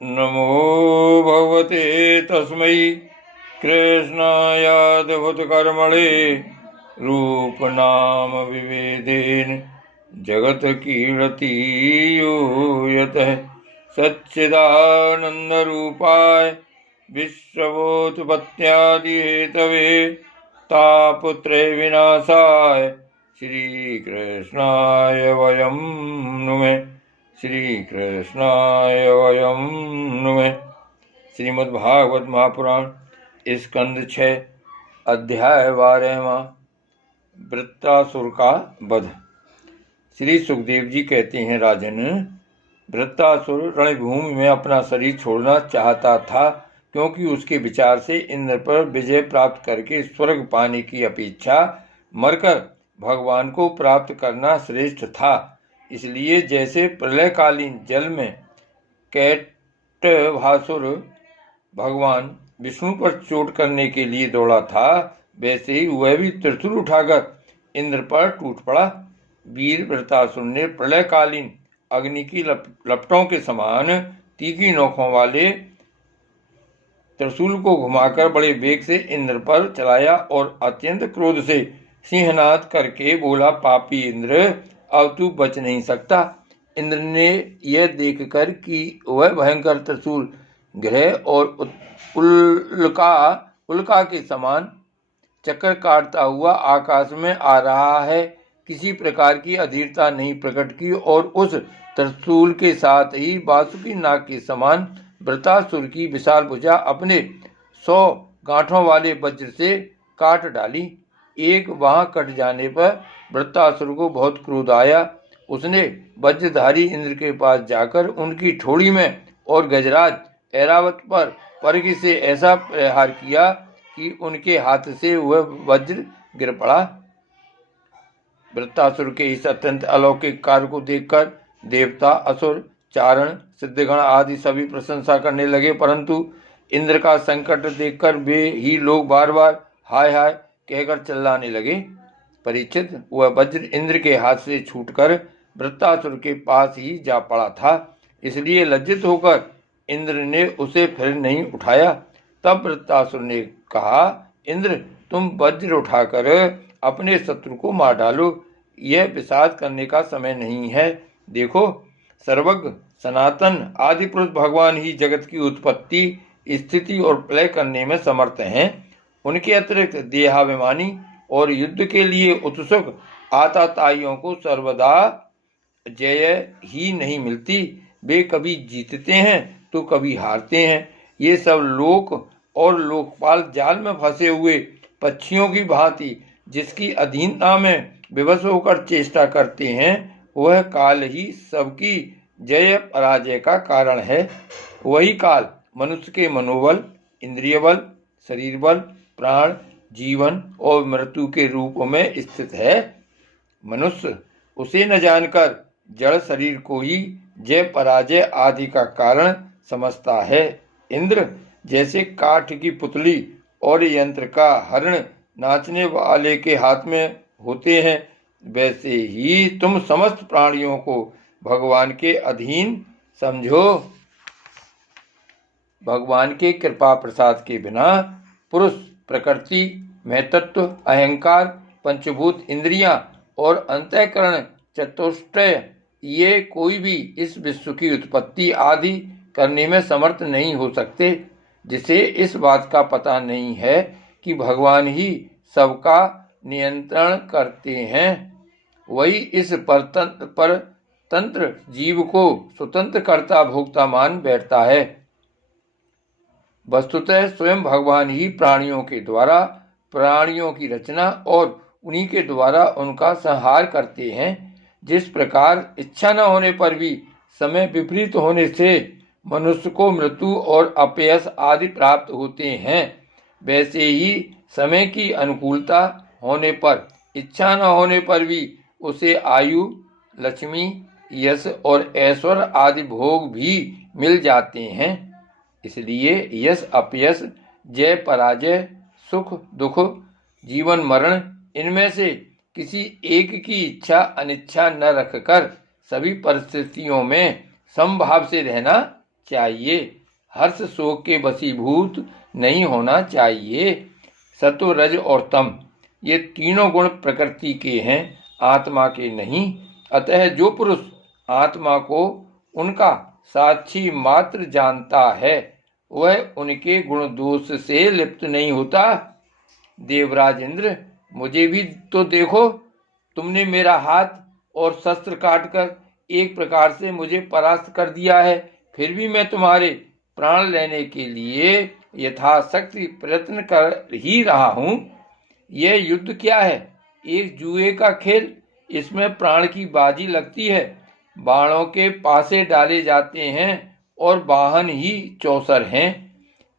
नमो भगवते तस्मै कृष्णायाद्भुतकर्मणे रूपनाम विभेदेन जगत कीर्ति यो यतः सच्चिदानन्दरूपाय विश्वोत्पत्त्यादिहेतवे तापत्रय विनाशाय श्रीकृष्णाय वयं नुमः। श्री कृष्णाय वयं नुमः। श्रीमद्भागवत महापुराण स्कंद 6 अध्याय 12वां वृत्तासुर का वध। श्री सुखदेव जी कहते हैं, राजन, वृत्तासुर रणभूमि में अपना शरीर छोड़ना चाहता था, क्योंकि उसके विचार से इंद्र पर विजय प्राप्त करके स्वर्ग पाने की अपेक्षा मरकर भगवान को प्राप्त करना श्रेष्ठ था। इसलिए जैसे प्रलयकालीन जल में कैटभासुर भगवान विष्णु पर चोट करने के लिए दौड़ा था, वैसे ही वह भी त्रिशूल उठाकर इंद्र पर टूट पड़ा। वीर वृत्तासुर ने प्रलयकालीन अग्नि की लपटों के समान तीखी नोकों वाले त्रिशूल को घुमाकर बड़े वेग से इंद्र पर चलाया और अत्यंत क्रोध से सिंहनाद करके बोला, पापी इंद्र, अब तू बच नहीं सकता। इंद्र ने यह देखकर कि वह भयंकर त्रिशूल ग्रह और उल्का के समान चक्कर काटता हुआ आकाश में आ रहा है, किसी प्रकार की अधीरता नहीं प्रकट की और उस त्रिशूल के साथ ही बासुकी नाग के समान वृत्तासुर की विशाल भुजा अपने 100 गांठों वाले वज्र से काट डाली। एक वहां कट जाने पर वृत्तासुर को बहुत क्रोध आया। उसने वज्रधारी इंद्र के पास जाकर उनकी ठोड़ी में और गजराज ऐरावत पर परगी से ऐसा प्रहार किया कि उनके हाथ से वह वज्र गिर पड़ा। वृत्तासुर के इस अत्यंत अलौकिक कार्य को देखकर देवता, असुर, चारण, सिद्धगण आदि सभी प्रशंसा करने लगे, परंतु इंद्र का संकट देखकर वे ही लोग बार बार हाय हाय कहकर चिल्लाने लगे। परीक्षित, वह वज्र इंद्र के हाथ से छूटकर वृत्तासुर के पास ही जा पड़ा था, इसलिए लज्जित होकर इंद्र ने उसे फिर नहीं उठाया। तब वृत्तासुर ने कहा, इंद्र, तुम वज्र उठाकर अपने शत्रु को मार डालो, यह विषाद करने का समय नहीं है। देखो, सर्वज्ञ सनातन आदि पुरुष भगवान ही जगत की उत्पत्ति, स्थिति और प्रलय करने में समर्थ हैं। उनके अतिरिक्त देहाभिमानी और युद्ध के लिए उत्सुक आताताइयों को सर्वदा जय ही नहीं मिलती। वे कभी जीतते हैं तो कभी हारते हैं। ये सब लोक और लोकपाल जाल में फंसे हुए पक्षियों की भांति जिसकी अधीनता में विवश होकर चेष्टा करते हैं, वह काल ही सबकी जय पराजय का कारण है। वही काल मनुष्य के मनोबल, इंद्रिय बल, शरीर बल, प्राण, जीवन और मृत्यु के रूप में स्थित है। मनुष्य उसे न जानकर जड़ शरीर को ही जय पराजय आदि का कारण समझता है। इंद्र जैसे काठ की पुतली और यंत्र का हरण नाचने वाले के हाथ में होते हैं, वैसे ही तुम समस्त प्राणियों को भगवान के अधीन समझो। भगवान के कृपा प्रसाद के बिना पुरुष, प्रकृति, महतत्व, अहंकार, पंचभूत इंद्रियां और अंतःकरण चतुष्टय, ये कोई भी इस विश्व की उत्पत्ति आदि करने में समर्थ नहीं हो सकते। जिसे इस बात का पता नहीं है कि भगवान ही सबका नियंत्रण करते हैं, वही इस परतंत्र जीव को स्वतंत्र कर्ता भोक्ता मान बैठता है। वस्तुतः स्वयं भगवान ही प्राणियों के द्वारा प्राणियों की रचना और उन्हीं के द्वारा उनका संहार करते हैं। जिस प्रकार इच्छा न होने पर भी समय विपरीत होने से मनुष्य को मृत्यु और अपयश आदि प्राप्त होते हैं, वैसे ही समय की अनुकूलता होने पर, इच्छा न होने पर भी उसे आयु, लक्ष्मी, यश और ऐश्वर्य आदि भोग भी मिल जाते हैं। इसलिए यश अपयश, जय पराजय, सुख दुख, जीवन मरण, इनमें से किसी एक की इच्छा अनिच्छा न रखकर सभी परिस्थितियों में समभाव से रहना चाहिए, हर्ष शोक के वशीभूत नहीं होना चाहिए। सत्व रज और तम ये तीनों गुण प्रकृति के हैं, आत्मा के नहीं। अतः जो पुरुष आत्मा को उनका साक्षी मात्र जानता है वह उनके गुण दोष से लिप्त नहीं होता। देवराज इंद्र, मुझे भी तो देखो, तुमने मेरा हाथ और शस्त्र काटकर एक प्रकार से मुझे परास्त कर दिया है, फिर भी मैं तुम्हारे प्राण लेने के लिए यथाशक्ति प्रयत्न कर ही रहा हूं। यह युद्ध क्या है? एक जुए का खेल। इसमें प्राण की बाजी लगती है, बाणों के पासे डाले जाते हैं और वाहन ही चौसर हैं।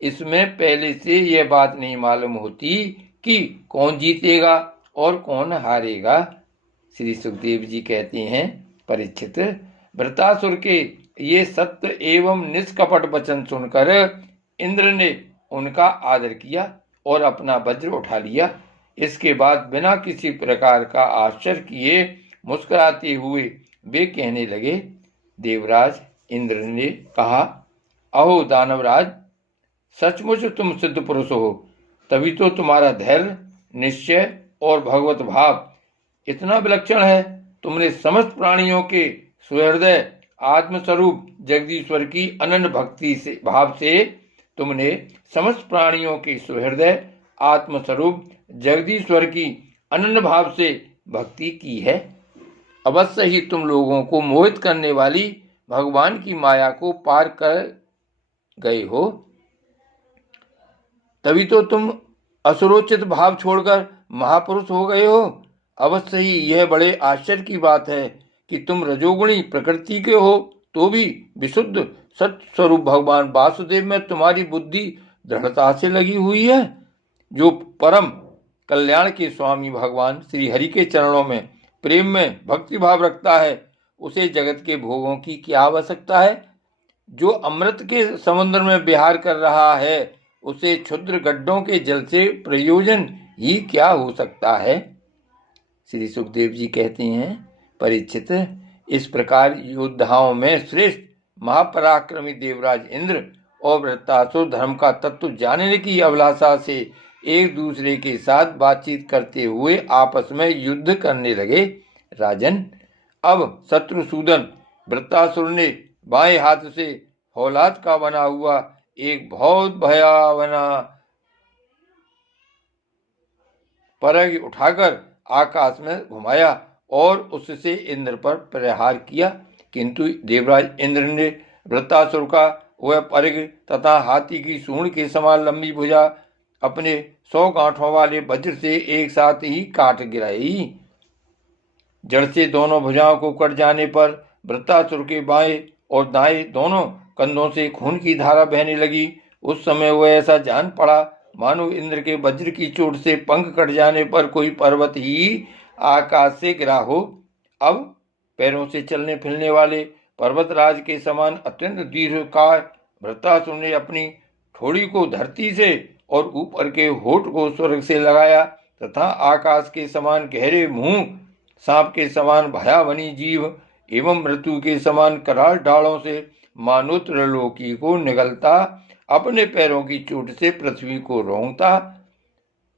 इसमें पहले से यह बात नहीं मालूम होती कि कौन जीतेगा और कौन हारेगा। श्री सुखदेव जी कहते हैं, परीक्षित, वृत्रासुर के ये सत्य एवं निष्कपट वचन सुनकर इंद्र ने उनका आदर किया और अपना वज्र उठा लिया। इसके बाद बिना किसी प्रकार का आश्चर्य किए मुस्कुराते हुए वे कहने लगे। देवराज इंद्र ने कहा, अहो दानवराज, सचमुच तुम सिद्ध पुरुष हो, तभी तो तुम्हारा धैर्य, निश्चय और भगवत भाव इतना विलक्षण है। तुमने समस्त प्राणियों के सुहृदय आत्मस्वरूप जगदीश्वर की अनन्य भक्ति से भाव से तुमने समस्त प्राणियों के सुहृदय आत्मस्वरूप जगदीश्वर की अनन्य भाव से भक्ति की है। अवश्य ही तुम लोगों को मोहित करने वाली भगवान की माया को पार कर गए हो, तभी तो तुम असुरोचित भाव छोड़कर महापुरुष हो गए हो। अवश्य ही यह बड़े आश्चर्य की बात है कि तुम रजोगुणी प्रकृति के हो तो भी विशुद्ध सत्य स्वरूप भगवान वासुदेव में तुम्हारी बुद्धि दृढ़ता से लगी हुई है। जो परम कल्याण के स्वामी भगवान श्री हरि के चरणों में प्रेम में भक्ति भाव रखता है, उसे जगत के भोगों की क्या आवश्यकता है। जो अमृत के समुद्र में विहार कर रहा है, उसे क्षुद्र गड्ढों के जल से प्रयोजन ही क्या हो सकता है। श्री सुखदेव जी कहते हैं, परीक्षित, इस प्रकार योद्धाओं में श्रेष्ठ महापराक्रमी देवराज इंद्र और वृत्तासुर धर्म का तत्व जानने की अभिलाषा से एक दूसरे के साथ बातचीत करते हुए आपस में युद्ध करने लगे। राजन, अब शत्रुसूदन वृत्तासुर ने बाएं हाथ से फौलाद का बना हुआ एक बहुत भयावना परग उठाकर आकाश में घुमाया और उससे इंद्र पर प्रहार किया, किंतु देवराज इंद्र ने वृत्तासुर का वह परग तथा हाथी की सूंड के समान लंबी भुजा अपने 100 गांठों वाले वज्र से एक साथ ही काट गिराई। जड़ से दोनों भुजाओं को कट जाने पर वृत्तासुर के बाएं और दाएं दोनों कंधों से खून की धारा बहने लगी। उस समय वह ऐसा जान पड़ा मानो इंद्र के वज्र की चोट से पंख कट जाने पर कोई पर्वत ही आकाश से गिरा हो। अब पैरों से चलने फिरने वाले पर्वतराज के समान अत्यंत दीर्घकाय वृत्तासुर ने अपनी ठोड़ी को धरती से और ऊपर के होठ को स्वर्ग से लगाया तथा आकाश के समान गहरे मुंह, सांप के समान भयावनी जीव एवं मृत्यु के समान कराल डालों से मानो त्रिलोकी को निगलता अपने पैरों की चोट से पृथ्वी को रोंगता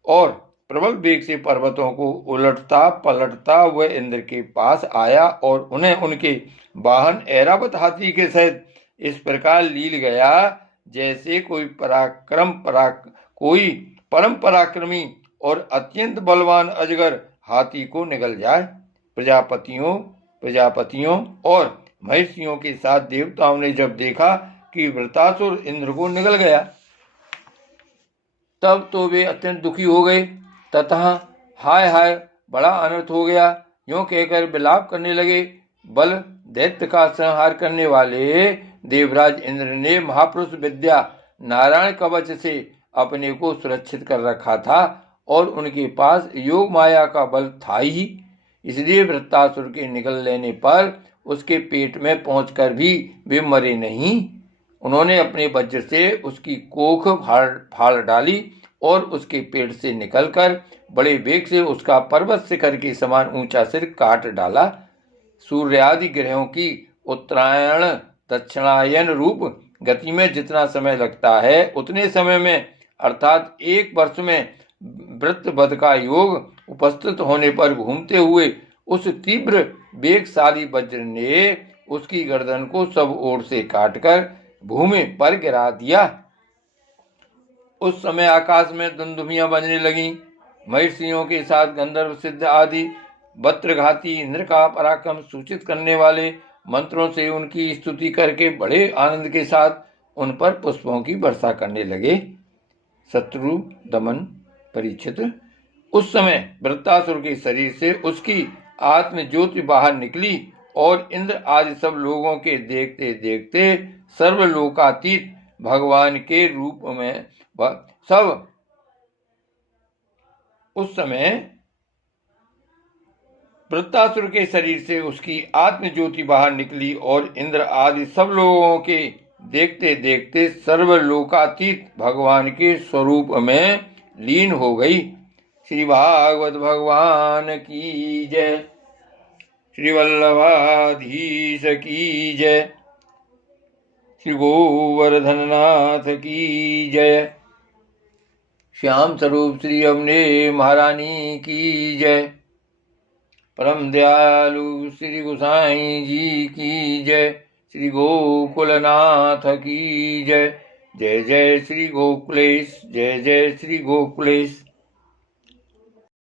और प्रबल वेग से पर्वतों को उलटता पलटता वह इंद्र के पास आया और उन्हें उनके वाहन ऐरावत हाथी के सहित इस प्रकार लील गया जैसे कोई परम पराक्रमी और अत्यंत बलवान अजगर हाथी को निगल जाए। प्रजापतियों और महर्षियों के साथ देवताओं ने जब देखा कि वृत्तासुर इंद्र को निगल गया, तब तो वे अत्यंत दुखी हो गए तथा हाय हाय बड़ा अनर्थ हो गया यूं कहकर विलाप करने लगे। बल दैत्य का संहार करने वाले देवराज इंद्र ने महापुरुष विद्या नारायण कवच से अपने को सुरक्षित कर रखा था और उनके पास योग माया का बल था ही, इसलिए वृत्तासुर के निगल लेने पर उसके पेट में पहुंचकर भी वे मरे नहीं। उन्होंने अपने वज्र से उसकी कोख फाड़ डाली और उसके पेट से निकलकर बड़े वेग से उसका पर्वत शिखर के समान ऊंचा सिर काट डाला। सूर्य आदि ग्रहों की उत्तरायण दक्षिणायन रूप गति में जितना समय लगता है उतने समय में अर्थात 1 वर्ष में वृत्तबध का योग उपस्थित होने पर घूमते हुए उस तीव्र वेगशाली वज्र ने उसकी गर्दन को सब ओर से काटकर भूमि पर गिरा दिया। उस समय आकाश में दुंदुभियां बजने लगीं। महर्षियों के साथ गंधर्व सिद्ध आदि वज्रघाती इंद्र का पराक्रम सूचित करने वाले मंत्रों से उनकी स्तुति करके बड़े आनंद के साथ उन पर पुष्पों की वर्षा करने लगे। शत्रु दमन परीक्षित। उस समय वृत्तासुर के शरीर से उसकी आत्म ज्योति बाहर निकली और इंद्र आदि सब लोगों के देखते देखते सर्वलोकातीत भगवान के रूप में सब उस समय वृत्तासुर के शरीर से उसकी आत्म ज्योति बाहर निकली और इंद्र आदि सब लोगों के देखते देखते सर्वलोकातीत भगवान के स्वरूप में लीन हो गई। श्री भागवत भगवान की जय। श्री वल्लभाधीश की जय। श्री गोवर्धननाथ की जय। श्याम स्वरूप श्री अवने महारानी की जय। परम दयालु श्री गोसाई जी की जय। श्री गोकुलनाथ की जय। जय जय श्री गोकुलेश। जय जय श्री गोकुलेश।